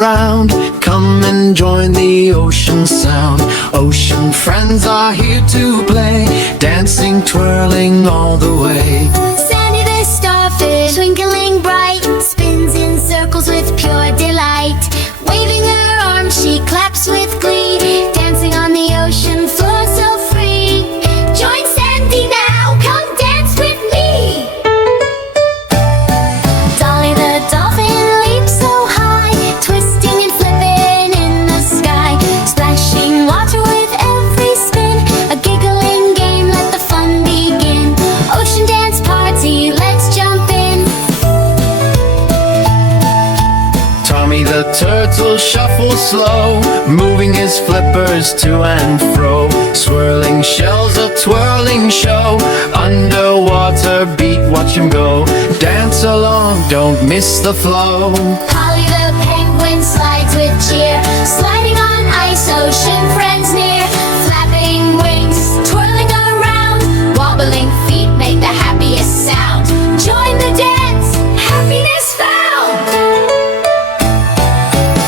around. Come and join the ocean sound. Ocean friends are here to play, dancing, twirling all the way. Sandy the Starfish, twinkling bright, spins in circles with pure delight. Waving her arms, she claps with glee, dancing on the ocean floor so free. Join Sandy now, come dance with me. Dolly the Dolphin leaps so high, twisting and flipping in the sky, splashing water with every spin. A giggling game, let the fun begin. Ocean dance party, let's jump in. Tommy the turtle shuffles slow, moving his flippers to and fro. Swirling shells, a twirling show. Underwater beat, watch him go. Dance along, don't miss the flow. Polly the penguin slides with cheer, sliding on ice, ocean friends near. Flapping wings, twirling around, wobbling feet make the happiest sound. Join the dance, happiness found.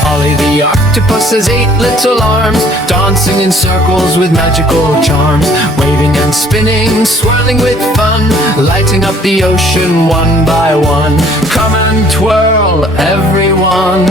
Polly the Octopus has 8 little arms, dancing in circles with magical charms. Waving and spinning, swirling with fun, lighting up the ocean one by one. Come and twirl, everyone.